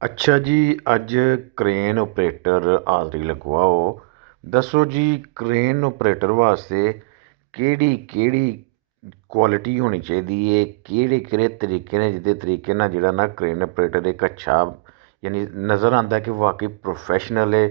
ਅੱਛਾ ਜੀ, ਅੱਜ ਕ੍ਰੇਨ ਓਪਰੇਟਰ ਹਾਜ਼ਰੀ ਲਗਵਾਓ। ਦੱਸੋ ਜੀ, ਕ੍ਰੇਨ ਓਪਰੇਟਰ ਵਾਸਤੇ ਕਿਹੜੀ ਕਿਹੜੀ ਕੁਆਲਿਟੀ ਹੋਣੀ ਚਾਹੀਦੀ ਹੈ, ਕਿਹੜੇ ਕਿਹੜੇ ਤਰੀਕੇ ਨੇ ਜਿਹਦੇ ਤਰੀਕੇ ਨਾਲ ਜਿਹੜਾ ਨਾ ਕ੍ਰੇਨ ਓਪਰੇਟਰ ਇੱਕ ਅੱਛਾ ਯਾਨੀ ਨਜ਼ਰ ਆਉਂਦਾ ਕਿ ਵਾਕਈ ਪ੍ਰੋਫੈਸ਼ਨਲ ਹੈ।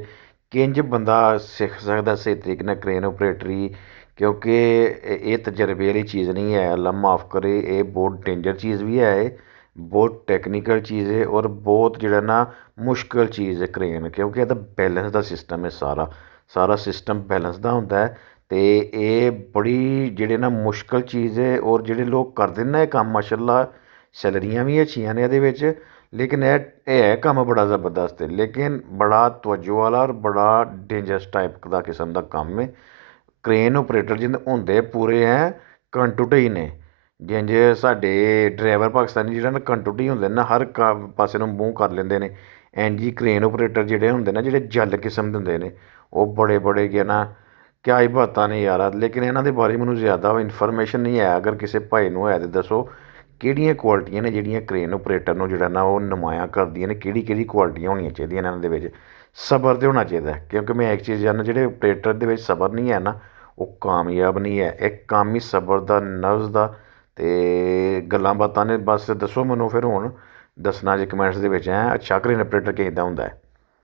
ਕਿੰਝ ਬੰਦਾ ਸਿੱਖ ਸਕਦਾ ਸਹੀ ਤਰੀਕੇ ਨਾਲ ਕ੍ਰੇਨ ਓਪਰੇਟਰੀ, ਕਿਉਂਕਿ ਇਹ ਤਜਰਬੇ ਵਾਲੀ ਚੀਜ਼ ਨਹੀਂ ਹੈ। ਅੱਲਾ ਮਾਫ ਕਰੇ, ਇਹ ਬਹੁਤ ਡੇਂਜਰ ਚੀਜ਼ ਵੀ ਹੈ। ਇਹ ਬਹੁਤ ਟੈਕਨੀਕਲ ਚੀਜ਼ ਹੈ ਔਰ ਬਹੁਤ ਜਿਹੜਾ ਨਾ ਮੁਸ਼ਕਲ ਚੀਜ਼ ਹੈ ਕ੍ਰੇਨ, ਕਿਉਂਕਿ ਇਹਦਾ ਬੈਲੈਂਸ ਦਾ ਸਿਸਟਮ ਹੈ। ਸਾਰਾ ਸਾਰਾ ਸਿਸਟਮ ਬੈਲੈਂਸ ਦਾ ਹੁੰਦਾ ਹੈ ਅਤੇ ਇਹ ਬੜੀ ਜਿਹੜੇ ਨਾ ਮੁਸ਼ਕਲ ਚੀਜ਼ ਹੈ। ਔਰ ਜਿਹੜੇ ਲੋਕ ਕਰਦੇ ਨੇ ਨਾ ਇਹ ਕੰਮ, ਮਾਸ਼ਾਅੱਲਾ ਸੈਲਰੀਆਂ ਵੀ ਅੱਛੀਆਂ ਨੇ ਇਹਦੇ ਵਿੱਚ, ਲੇਕਿਨ ਇਹ ਹੈ ਕੰਮ ਬੜਾ ਜ਼ਬਰਦਸਤ ਹੈ, ਲੇਕਿਨ ਬੜਾ ਤਵੱਜੋ ਵਾਲਾ ਔਰ ਬੜਾ ਡੇਂਜਰਸ ਟਾਈਪ ਦਾ ਕਿਸਮ ਦਾ ਕੰਮ ਹੈ। ਕ੍ਰੇਨ ਓਪਰੇਟਰ ਜਿਹਦੇ ਹੁੰਦੇ ਪੂਰੇ ਹੈ ਕੰਟੂਟੇ ਹੀ ਨੇ, ਜਿੰਝ ਸਾਡੇ ਡਰਾਈਵਰ ਪਾਕਿਸਤਾਨੀ ਜਿਹੜਾ ਨਾ ਕੰਟੂਟੇ ਹੀ ਹੁੰਦੇ ਨੇ ਨਾ, ਹਰ ਪਾਸੇ ਨੂੰ ਮੂੰਹ ਕਰ ਲੈਂਦੇ ਨੇ। ਇੰਝ ਹੀ ਕ੍ਰੇਨ ਓਪਰੇਟਰ ਜਿਹੜੇ ਹੁੰਦੇ ਨੇ, ਜਿਹੜੇ ਜਲ ਕਿਸਮ ਦੇ ਹੁੰਦੇ ਨੇ, ਉਹ ਬੜੇ ਬੜੇ ਕਿ ਨਾ ਕਿਆ ਹੀ ਬਾਤਾਂ ਨੇ ਯਾਰ। ਲੇਕਿਨ ਇਹਨਾਂ ਦੇ ਬਾਰੇ ਮੈਨੂੰ ਜ਼ਿਆਦਾ ਇਨਫੋਰਮੇਸ਼ਨ ਨਹੀਂ ਹੈ। ਅਗਰ ਕਿਸੇ ਭਾਈ ਨੂੰ ਹੈ ਤਾਂ ਦੱਸੋ ਕਿਹੜੀਆਂ ਕੁਆਲਿਟੀਆਂ ਨੇ ਜਿਹੜੀਆਂ ਕ੍ਰੇਨ ਓਪਰੇਟਰ ਨੂੰ ਜਿਹੜਾ ਨਾ ਉਹ ਨੁਮਾਇਆਂ ਕਰਦੀਆਂ ਨੇ, ਕਿਹੜੀ ਕਿਹੜੀ ਕੁਆਲਿਟੀਆਂ ਹੋਣੀਆਂ ਚਾਹੀਦੀਆਂ ਇਹਨਾਂ ਦੇ ਵਿੱਚ। ਸਬਰ ਤੇ ਹੋਣਾ ਚਾਹੀਦਾ, ਕਿਉਂਕਿ ਮੈਂ ਇੱਕ ਚੀਜ਼ ਜਾਣਦਾ, ਜਿਹੜੇ ਓਪਰੇਟਰ ਦੇ ਵਿੱਚ ਸਬਰ ਨਹੀਂ ਹੈ ਨਾ, ਉਹ ਕਾਮਯਾਬ ਨਹੀਂ ਹੈ। ਇਹ ਕੰਮ ਹੀ ਸਬਰ ਦਾ, ਨਬਜ਼ ਦਾ ਅਤੇ ਗੱਲਾਂ ਬਾਤਾਂ ਨੇ। ਬਸ ਦੱਸੋ ਮੈਨੂੰ ਫਿਰ ਹੁਣ, ਦੱਸਣਾ ਜੇ ਕਮੈਂਟਸ ਦੇ ਵਿੱਚ ਹੈ ਅੱਛਾ ਕ੍ਰੇਨ ਓਪਰੇਟਰ ਕਿੱਦਾਂ ਹੁੰਦਾ ਹੈ।